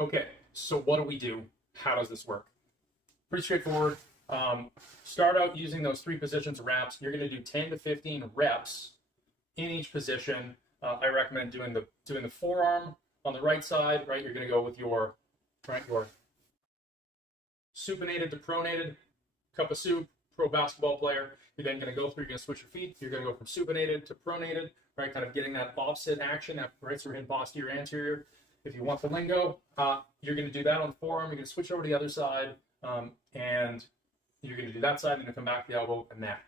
Okay, so what do we do? How does this work? Pretty straightforward. Start out using those three positions reps. You're going to do 10 to 15 reps in each position. I recommend doing the forearm on the right side. Right, you're going to go with your supinated to pronated cup of soup. Pro basketball player. You're then going to go through. You're going to switch your feet. You're going to go from supinated to pronated. Right, kind of getting that opposite action. That right, so we're in posterior anterior. If you want the lingo, you're going to do that on the forearm. You're going to switch over to the other side, and you're going to do that side, and then come back to the elbow and that.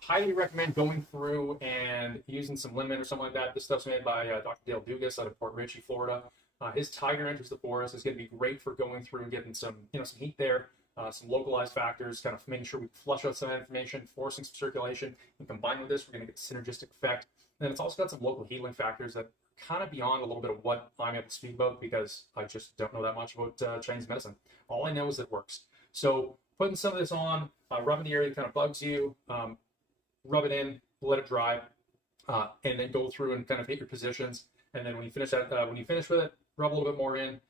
Highly recommend going through and using some liniment or something like that. This stuff's made by Dr. Dale Dugas out of Port Richey, Florida. His Tiger Enters the Forest is going to be great for going through and getting some heat there, some localized factors, kind of making sure we flush out some information, forcing some circulation. And combined with this, we're going to get a synergistic effect. And then it's also got some local healing factors that kind of beyond a little bit of what I'm able to speak about because I just don't know that much about Chinese medicine. All I know is it works. So putting some of this on, rubbing the area that kind of bugs you, rub it in, let it dry, and then go through and kind of hit your positions. And then when you finish with it, rub a little bit more in.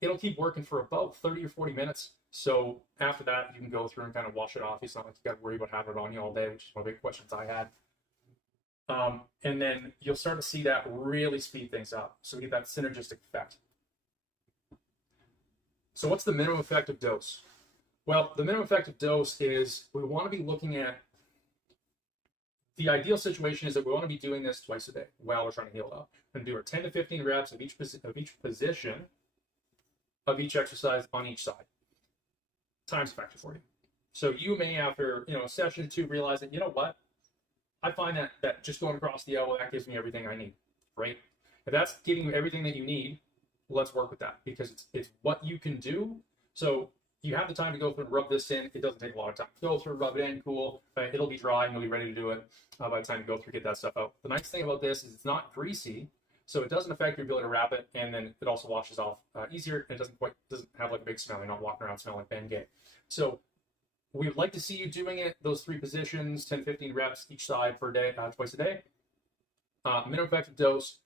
It'll keep working for about 30 or 40 minutes. So after that, you can go through and kind of wash it off. It's not like you got to worry about having it on you all day, which is one of the big questions I had. And then you'll start to see that really speed things up. So we get that synergistic effect. So what's the minimum effective dose? Well, the minimum effective dose is we want to be looking at the ideal situation is that we want to be doing this twice a day while we're trying to heal it up. We're going to do our 10 to 15 reps of each position of each exercise on each side. Time's a factor for you. So you may, after a session or two, realize that, you know what? I find that just going across the elbow, that gives me everything I need, right? If that's giving you everything that you need, let's work with that because it's what you can do. So you have the time to go through and rub this in. It doesn't take a lot of time. Go through, rub it in, cool. It'll be dry and you'll be ready to do it by the time you go through, get that stuff out. The nice thing about this is it's not greasy, so it doesn't affect your ability to wrap it, and then it also washes off easier. It doesn't have like a big smell. You're not walking around smelling like Bengay. So we would like to see you doing it, those three positions, 10, 15 reps each side per day, twice a day. Minimum effective dose,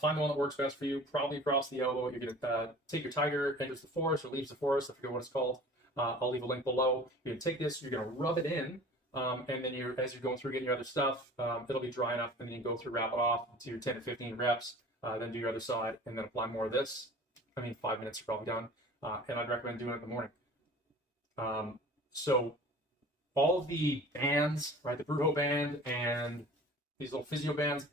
find the one that works best for you, probably across the elbow. You're going to take your Tiger Enters the Forest or Leaves the Forest, I forget what it's called. I'll leave a link below. You're going to take this, you're going to rub it in, and then as you're going through getting your other stuff, it'll be dry enough, and then you can go through, wrap it off to your 10 to 15 reps, then do your other side, and then apply more of this. 5 minutes, you're probably done, and I'd recommend doing it in the morning. So all of the bands, right, the Brujo band and these little physio bands,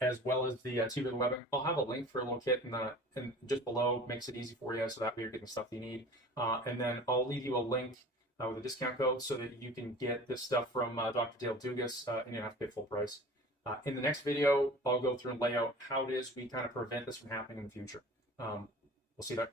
as well as the tubular webbing, I'll have a link for a little kit and just below, makes it easy for you so that way you're getting stuff you need. And then I'll leave you a link with a discount code so that you can get this stuff from Dr. Dale Dugas and you don't have to pay full price. In the next video, I'll go through and lay out how it is we kind of prevent this from happening in the future. We'll see you there.